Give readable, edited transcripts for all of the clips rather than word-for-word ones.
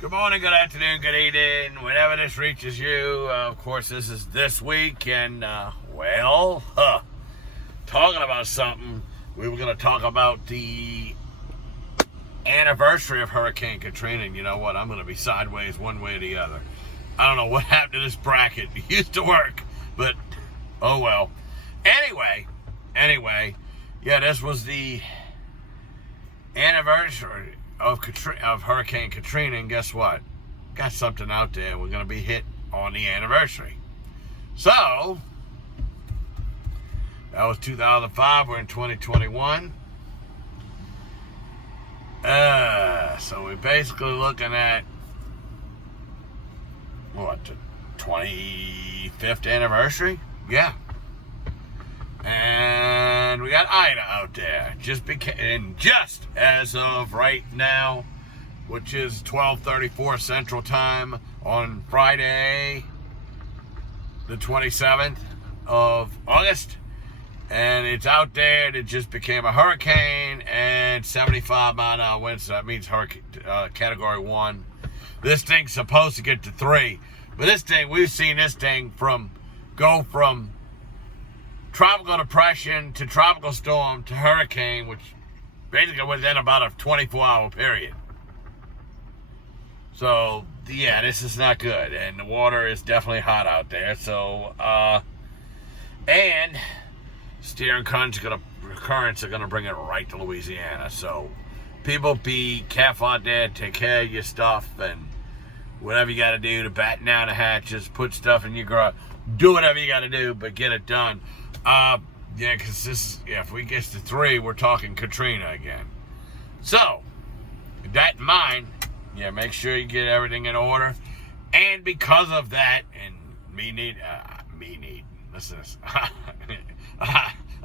Good morning, good afternoon, good evening, whenever this reaches you. Of course, this is this week, and, talking about something, we were going to talk about the anniversary of Hurricane Katrina, and you know what? I'm going to be sideways one way or the other. I don't know what happened to this bracket. It used to work, but, oh well. Anyway, yeah, this was the anniversary of Hurricane Katrina, and guess what? Got something out there. We're going to be hit on the anniversary. So, that was 2005. We're in 2021. So we're basically looking at, what, the 25th anniversary? Yeah. And we got Ida out there. Just as of right now, which is 12:34 Central Time on Friday, the 27th of August. And it's out there. It just became a hurricane and 75-mile-an-hour winds. So that means hurricane category 1. This thing's supposed to get to 3. But this thing, we've seen this thing go from tropical depression to tropical storm to hurricane, which basically within about a 24-hour period. So, yeah, this is not good. And the water is definitely hot out there. So, and steering currents are going to bring it right to Louisiana. So, people be careful out there. Take care of your stuff and whatever you got to do to batten down the hatches, put stuff in your garage. Do whatever you got to do, but get it done. Because if we get to 3, we're talking Katrina again. So, with that in mind, yeah, make sure you get everything in order. And because of that, and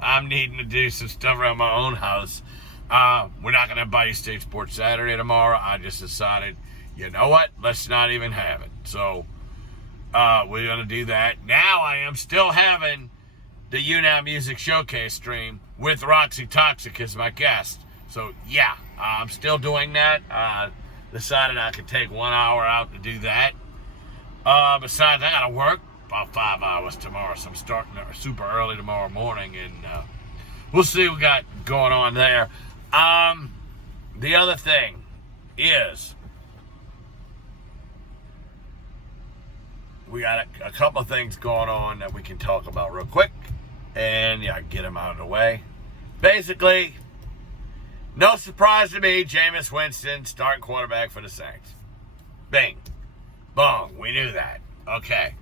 I'm needing to do some stuff around my own house. We're not going to have Bayou State Sports Saturday tomorrow. I just decided, you know what? Let's not even have it. So, we're going to do that. Now I am still having the UNAM Music Showcase stream with Roxy Toxic as my guest. So, yeah, I'm still doing that. Decided I could take 1 hour out to do that. Besides, I got to work about 5 hours tomorrow, so I'm starting super early tomorrow morning, and we'll see what we got going on there. The other thing is, we got a couple of things going on that we can talk about real quick, and yeah, get them out of the way. Basically, no surprise to me, Jameis Winston, starting quarterback for the Saints. Bing. Boom. We knew that. Okay.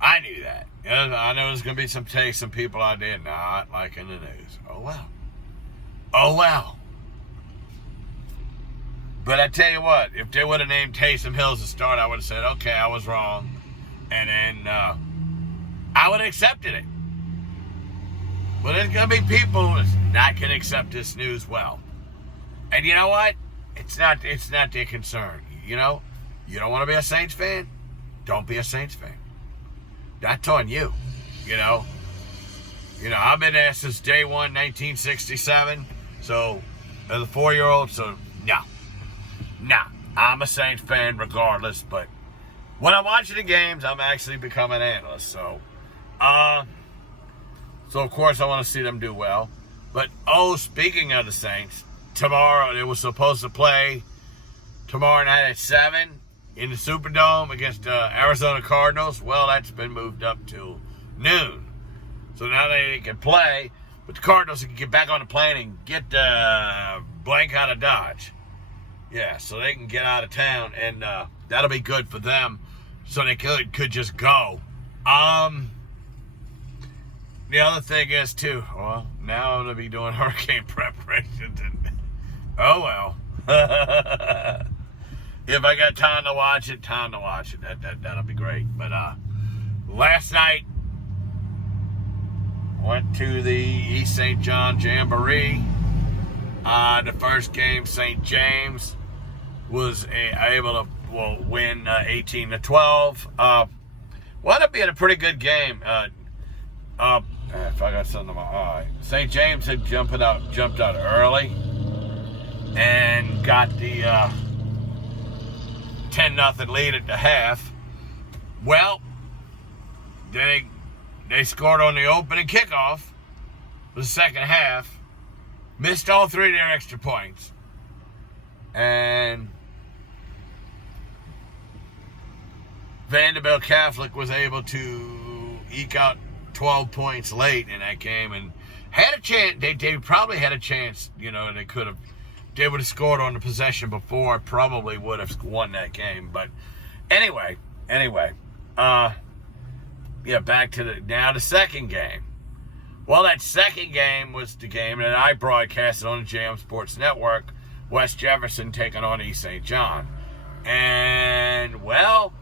I knew that. I know there's going to be some people out there not liking the news. Oh, well. But I tell you what, if they would have named Taysom Hill as a start, I would have said, okay, I was wrong. And then I would have accepted it. But there's going to be people who's not going to accept this news well. And you know what? It's not their concern. You know? You don't want to be a Saints fan? Don't be a Saints fan. That's on you. You know? I've been there since day one, 1967. So, as a 4-year-old, so, no. I'm a Saints fan regardless, but when I'm watching the games, I'm actually becoming an analyst. So of course I want to see them do well. But, speaking of the Saints, tomorrow, they were supposed to play tomorrow night at 7 in the Superdome against the Arizona Cardinals. Well, that's been moved up to noon. So now they can play, but the Cardinals can get back on the plane and get the blank out of Dodge. Yeah, so they can get out of town, and that'll be good for them. So they could just go. The other thing is, too, well, now I'm going to be doing hurricane preparations. And, oh, well. If I got time to watch it. That'll be great. But last night, went to the East St. John Jamboree. The first game, St. James was able to win 18-12. Wound up being a pretty good game. If I got something on my eye, St. James had jumped out early and got the 10-0 lead at the half. Well, they scored on the opening kickoff for the second half, missed all 3 of their extra points, and Vanderbilt Catholic was able to eke out 12 points late in that game and had a chance. They probably had a chance, they would have scored on the possession before, probably would have won that game. But anyway, back to the second game. Well, that second game was the game that I broadcasted on the JM Sports Network, West Jefferson taking on East St. John. And, well,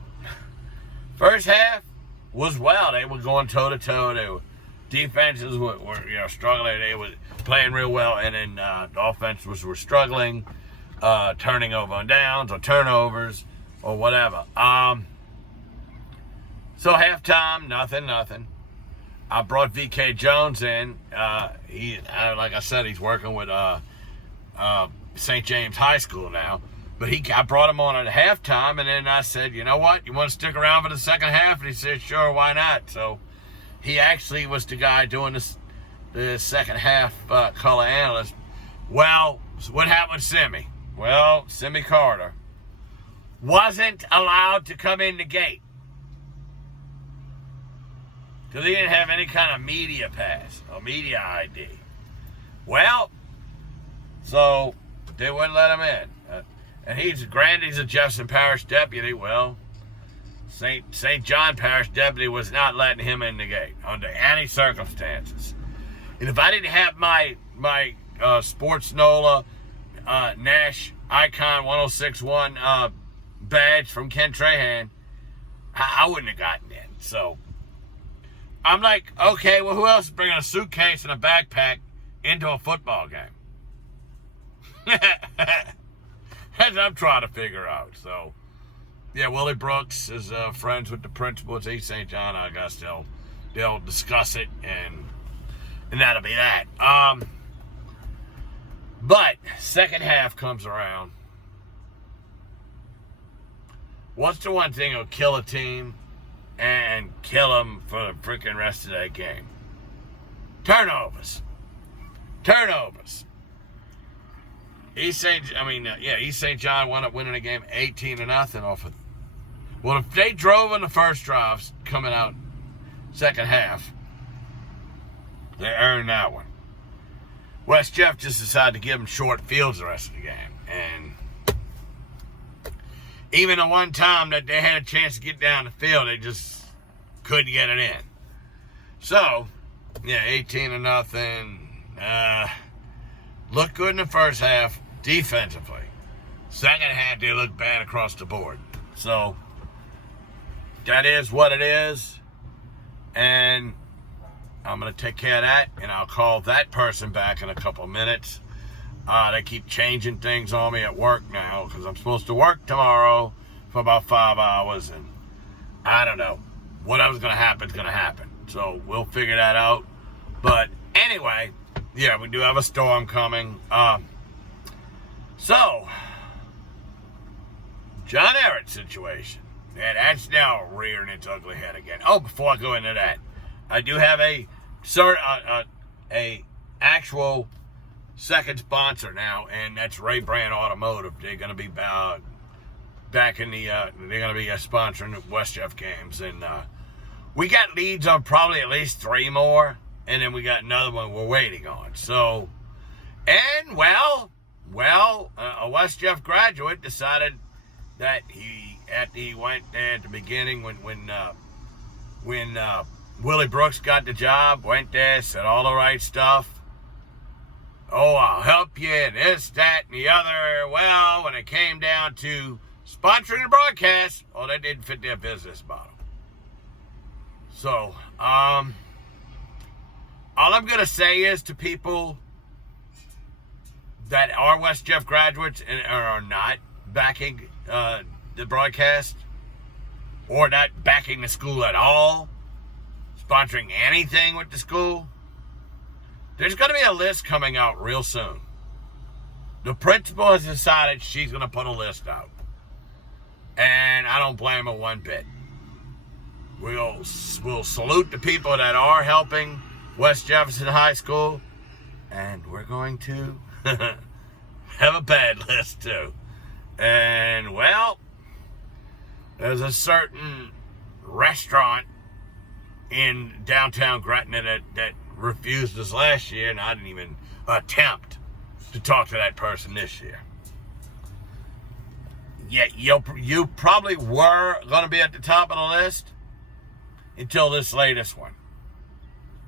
first half was they were going toe-to-toe. Defenses were struggling. They were playing real well, and then the offenses were struggling, turning over on downs or turnovers or whatever. So halftime, nothing. I brought VK Jones in. Like I said, he's working with St. James High School now. But I brought him on at halftime, and then I said, you know what? You want to stick around for the second half? And he said, sure, why not? So he actually was the guy doing the second half color analyst. Well, what happened with Simi? Well, Simi Carter wasn't allowed to come in the gate because he didn't have any kind of media pass or media ID. Well, so they wouldn't let him in. And he's a Jefferson Parish deputy. Well, St. John Parish deputy was not letting him in the gate under any circumstances. And if I didn't have my Sports NOLA Nash Icon 1061 badge from Ken Trahan, I wouldn't have gotten in. So I'm like, okay, well, who else is bringing a suitcase and a backpack into a football game? As I'm trying to figure out. So, yeah, Willie Brooks is friends with the principal at East St. John. I guess they'll discuss it, and that'll be that. But second half comes around. What's the one thing that'll kill a team and kill them for the freaking rest of that game? Turnovers. East St. John wound up winning the game 18-0 off of. Well, if they drove in the first drive coming out second half, they earned that one. West Jeff just decided to give them short fields the rest of the game. And even the one time that they had a chance to get down the field, they just couldn't get it in. So, 18-0. Looked good in the first half defensively. Second half, they looked bad across the board. So, that is what it is. And I'm going to take care of that, and I'll call that person back in a couple of minutes. They keep changing things on me at work now because I'm supposed to work tomorrow for about 5 hours, and I don't know. Whatever's going to happen is going to happen. So, we'll figure that out. But anyway, yeah, we do have a storm coming. So, John Ehret situation. Yeah, that's now rearing its ugly head again. Oh, before I go into that, I do have a actual second sponsor now, and that's Ray Brand Automotive. They're going to be back in the. They're going to be sponsoring the West Jeff games, and we got leads on probably at least 3 more. And then we got another one we're waiting on. So, and a West Jeff graduate decided that he went there at the beginning when Willie Brooks got the job, went there, said all the right stuff. Oh, I'll help you, this, that, and the other. Well, when it came down to sponsoring the broadcast, that didn't fit their business model. So, all I'm going to say is to people that are West Jeff graduates and are not backing the broadcast or not backing the school at all, sponsoring anything with the school, there's going to be a list coming out real soon. The principal has decided she's going to put a list out. And I don't blame them one bit. We'll salute the people that are helping West Jefferson High School. And we're going to have a bad list too. And, well, there's a certain restaurant in downtown Gretna that refused us last year, and I didn't even attempt to talk to that person this year. Yet you probably were going to be at the top of the list until this latest one.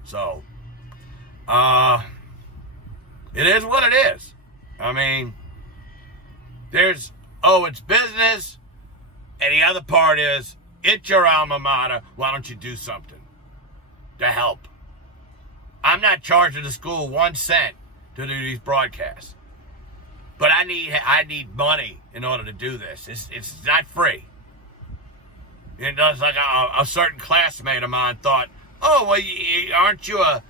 So, it is what it is. I mean, it's business, and the other part is, it's your alma mater, why don't you do something to help? I'm not charging the school 1 cent to do these broadcasts. But I need money in order to do this. It's not free. It's like a certain classmate of mine thought, oh, well, aren't you a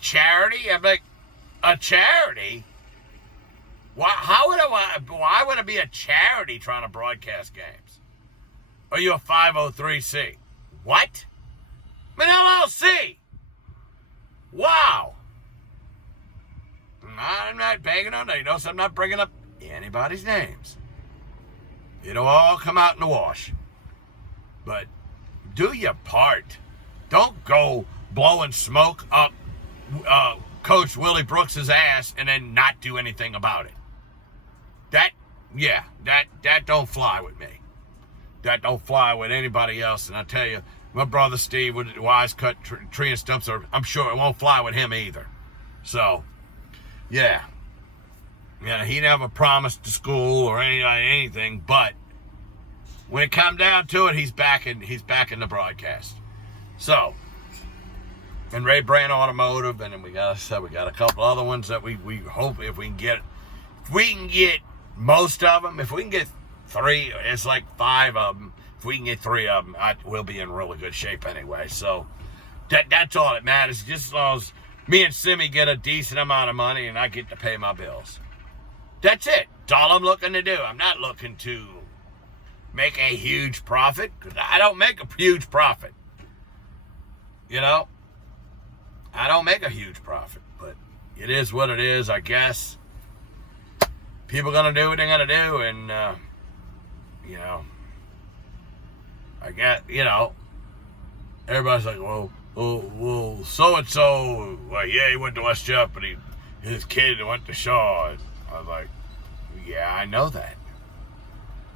charity? I'm like, a charity? Why would it be a charity trying to broadcast games? Are you a 503c? What? I'm an LLC. Wow. I'm not banging on that. I'm not bringing up anybody's names. It'll all come out in the wash. But do your part. Don't go blowing smoke up Coach Willie Brooks' ass and then not do anything about it. That don't fly with me. That don't fly with anybody else. And I tell you, my brother Steve with the Wise Cut Tree and Stumps, I'm sure it won't fly with him either. So, yeah, he never promised to school or anything, but when it come down to it, he's back in the broadcast. So, and Ray Brand Automotive, and then we got a couple other ones that we hope if we can get most of them, if we can get 3, it's like 5 of them. If we can get 3 of them, we'll be in really good shape anyway. So that's all that matters. Just as long as me and Simmy get a decent amount of money and I get to pay my bills. That's it. That's all I'm looking to do. I'm not looking to make a huge profit, because I don't make a huge profit. You know? I don't make a huge profit, but it is what it is, I guess. People are going to do what they're going to do, and, I guess, everybody's like, well, so-and-so, well, yeah, he went to West Jeff, but his kid went to Shaw. I was like, yeah, I know that.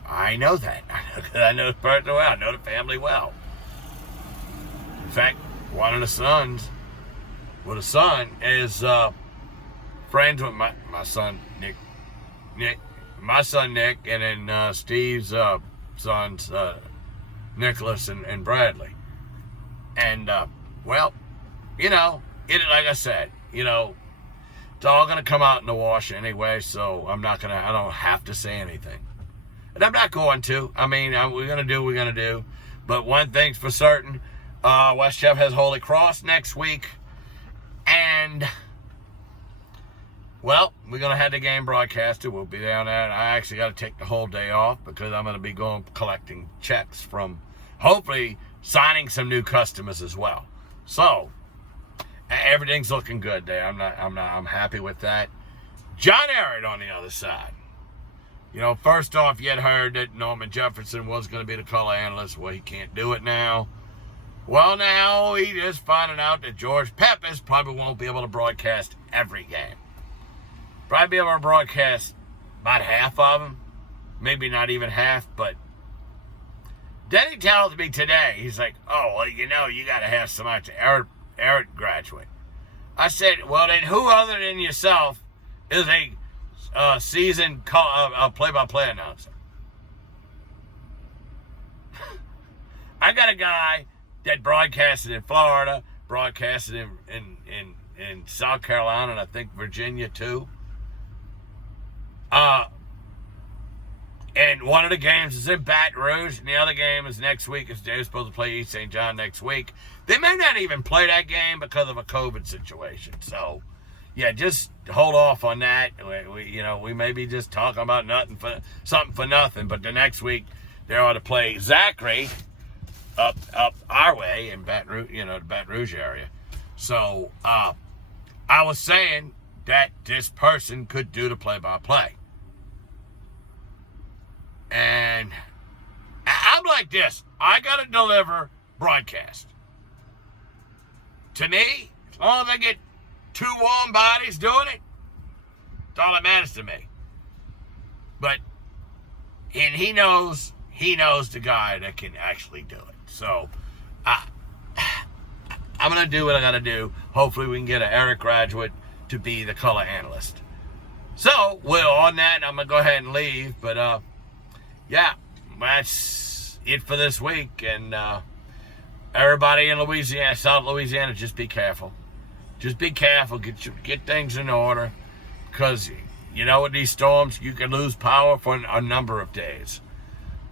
I know the person well. I know the family well. In fact, one of the sons, the son is friends with my son, Nick, my son, Nick, and then Steve's sons, Nicholas and Bradley. And, like I said, it's all going to come out in the wash anyway, so I don't have to say anything. And I'm not going to. I mean, we're going to do what we're going to do. But one thing's for certain, West Jeff has Holy Cross next week. And, we're going to have the game broadcasted. We'll be down there. And I actually got to take the whole day off because I'm going to be going collecting checks from, hopefully, signing some new customers as well. So, everything's looking good there. I'm happy with that. John Arrett on the other side. First off, you had heard that Norman Jefferson was going to be the color analyst. Well, he can't do it now. Well, now he is finding out that George Peppers probably won't be able to broadcast every game. Probably be able to broadcast about half of them. Maybe not even half, but then he tells me today, he's like, oh, well, you got to have somebody to Arrett graduate. I said, well, then who other than yourself is a seasoned play-by-play announcer? I got a guy that broadcasted in Florida, broadcasted in South Carolina, and I think Virginia too. And one of the games is in Baton Rouge, and the other game is next week. They're supposed to play East St. John next week. They may not even play that game because of a COVID situation. So, yeah, just hold off on that. We may be just talking about something for nothing, but the next week they ought to play Zachary up our way in Baton Rouge, the Baton Rouge area. So I was saying that this person could do the play-by-play. And I'm like this. I got to deliver broadcast. To me, as long as I get 2 warm bodies doing it, that's all that matters to me. And he knows the guy that can actually do it. So I'm going to do what I got to do. Hopefully we can get an Eric graduate to be the color analyst. So, on that, I'm going to go ahead and leave. But, yeah, that's it for this week. And everybody in Louisiana, South Louisiana, just be careful. Just be careful. Get things in order. Because, with these storms, you can lose power for a number of days.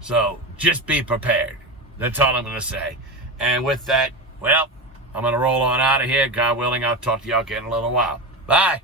So, just be prepared. That's all I'm going to say. And with that, I'm going to roll on out of here. God willing, I'll talk to y'all again in a little while. Bye.